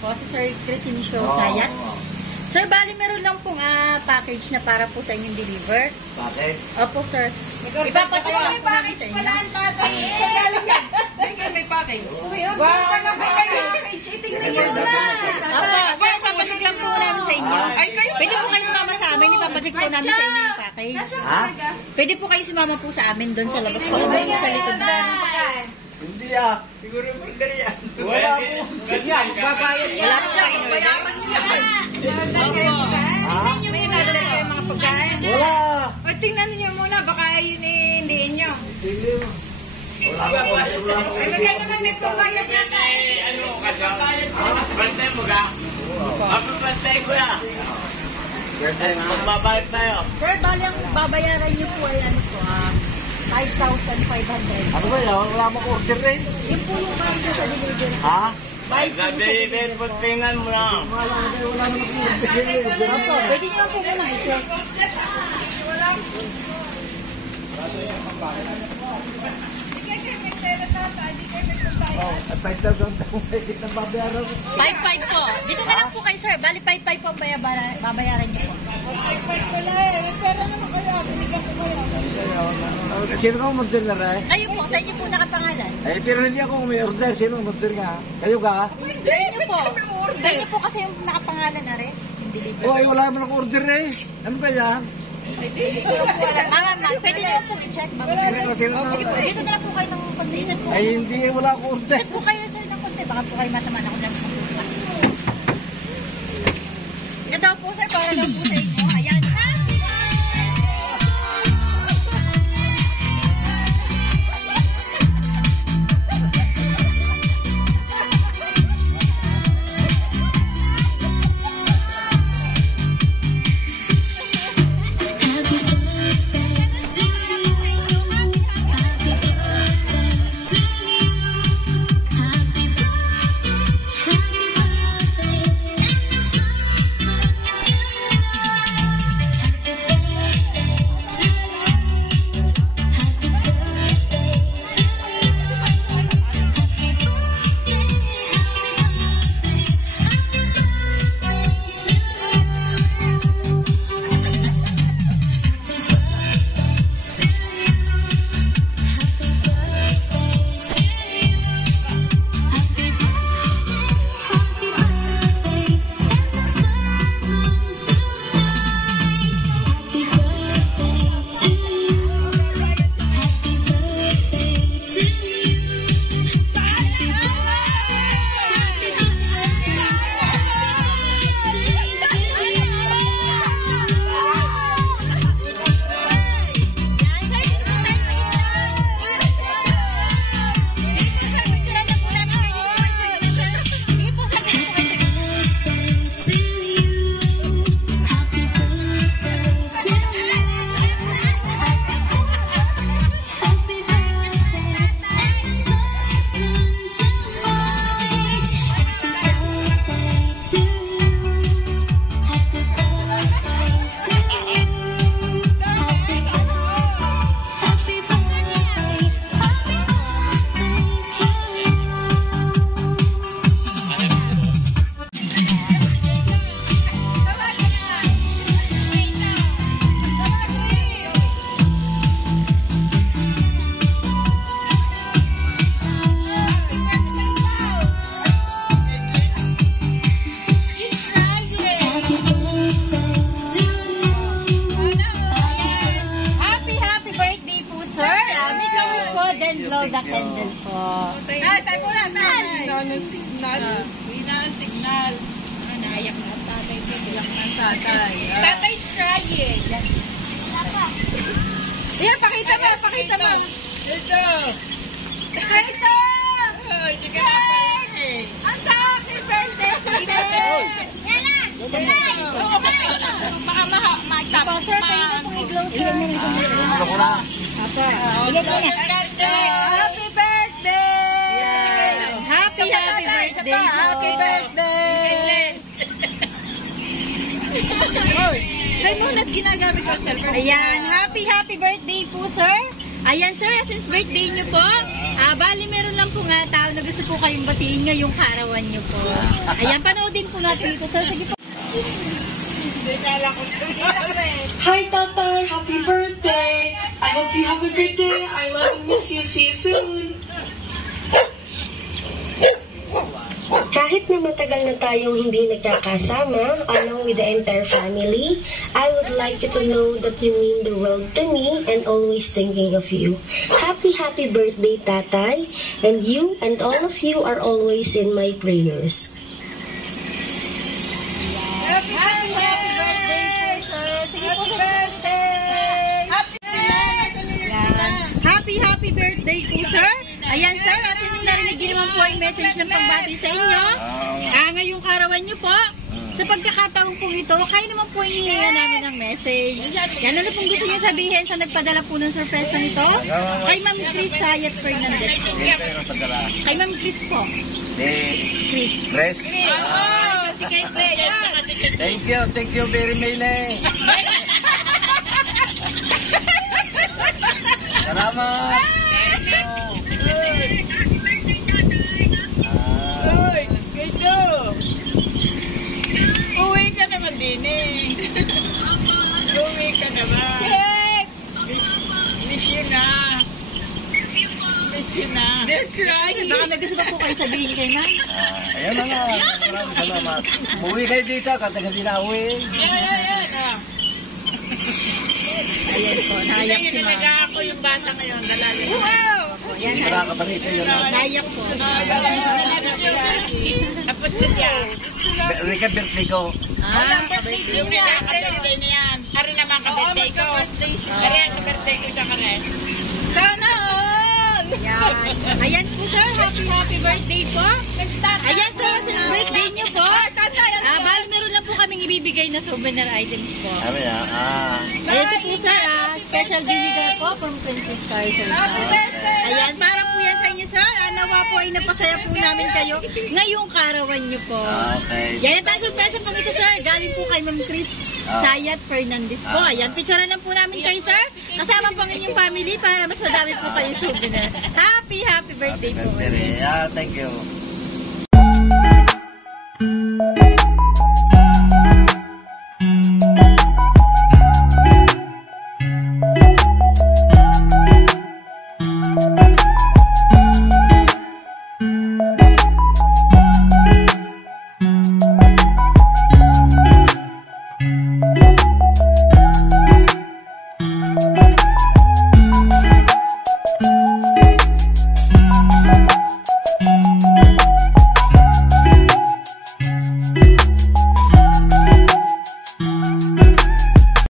po, si Sir Crescencio Sayat. Sir, bali meron lang pong package na para po sa inyong deliver. Package? Opo, sir. Ipapacheck ko may package pala ang tatay. Sa galing yan. May package. Wow! May package. Tingnan nyo na. Opo, sir, ipapacheck lang po namin sa inyo. Ay, kayo Pwede po kayo sumama sa amin, ipapacheck po namin sa inyo yung package. Ha? Pwede po kayo sumama po sa amin doon sa labas po. Sa likod na. Hindi ah. Siguro yung burger yan. Wala po. Yan, babayad yan. Wala po kayo. Bayaman nyo yan. Ha? May inadala kayo mga pagkain. Wala. O, tingnan niyo muna, baka yun hindi inyo. Sige. Wala po. Ay, magay naman may pagbayad yan. Ano ka bantay mo ka? Ako bantay ko na. Magbabayad tayo. Sir, bali ang babayaran niyo po ay ano po, 5,500. Ano ba yan? Wala mo order eh. Yung po yung kami sa delivery. Ha? Nag-deliver po tingan mo na. Wala naman order eh. Opo, pwede niyo po muna i-check. At 5,000 taong pwede na babayaran. 5,500 po. Dito na lang po kayo, sir. Bali 5,500 po ang babayaran niyo po. 5-5 pala eh. Pero naman kayo, binigyan ko kayo. Sino ka umorder na rin? Kayo po, sa inyo po nakapangalan. Eh, pero hindi ako may order. Sino umorder ka? Kayo ka? Sa inyo po. Sa inyo po kasi yung nakapangalan na rin. Yung delivery. Oh, ay, wala mo ng order eh. Ano ba yan? Ma'am, pwede niyo po i-check. Sino na? Sige po, dito na lang po kayo ng konti. Isan po. Ay, hindi. Wala akong order. Isan po kayo, sir, ng konti. Baka po kayo matamaan ako lang sa pagbukas. Ito daw po, sir, para daw po sa inyo. Ayan. Blow the candle po. Tay po na, tay. Hina ng signal. Hina ng signal. Naiyak na ang tatay ko. Iyak ng tatay. Tatay's crying. Yan, pakita mo, pakita mo. Ito. Ito. Hindi ka nakapagin. Ang sa akin, birthday. Yan na. Baka magtap. Sir, kayo na pong i-glow, sir. Ano ko na? Apa. Happy birthday! Happy birthday. Happy birthday! Try mo na ginagamit ko cellphone. Ayan, happy birthday po, sir. Ayan, sir, since birthday niyo po, Bali, meron lang po nga tao na gusto po kayong batiin ngayong karawan nyo po. Ayan, panoodin po natin ito, sir. Sige po. Hi, Tatay. Happy birthday. I hope you have a good day. I love and miss you. See you soon. Kahit na matagal na tayong hindi nagkakasama, along with the entire family, I would like you to know that you mean the world to me and always thinking of you. Happy, happy birthday, Tatay. And you and all of you are always in my prayers. Happy birthday, sir. Sige po, birthday. Happy birthday po, sir. Ayan, sir. Since narinig niyo naman po yung message na pambati sa inyo, ngayong karawan niyo po, sa pagkakataon po ito, kayo naman po hinihinga namin ng message. Yan, ano pong gusto niyo sabihin sa nagpadala po ng surprise na ito? Kay Ma'am Chris Sayat Fernandez po. Kay Ma'am Chris po. Chris. Chris. Si Kate. Thank you very much. Salamat. Uy, Kate. Uwi ka naman din eh. Uwi ka naman. Miss you na. Miss you na. They're crying. Baka may gusto pa po kayo sabihin kay Ma'am. Ayan na nga. Maraming salamat. Uwi kayo dito. Katagal din na uwi. Ayan po, nayak si Ma'am. Ako yung bata ngayon. Dalaga. Wow! Ayan, Nakakapalit yun. nayak po. Tapos na siya. Rika, birthday ko. Birthday Yung nilakad-birthday niya yan. Ari naman ka-birthday ko. Ari ang ka-birthday ko sa kare. Sana all! Ayan po, sir. Happy birthday po. Ayan, sir. Since birthday niyo po, bali meron lang po kaming ibibigay na souvenir items po. Sabi na. Ayan po, sir. Special vinegar po from Princess Carson. Ayan, para po yan sa inyo, sir. Nawa po ay napasaya po namin kayo ngayong karawan niyo po. Okay. Yan ang surpresa po ito, sir. Galing po kay Ma'am Chris Sayat Fernandez po. Ayan, picturean lang po namin kayo, sir. Kasama po ang inyong family para mas madami po kayong souvenir. Happy birthday po. Thank you.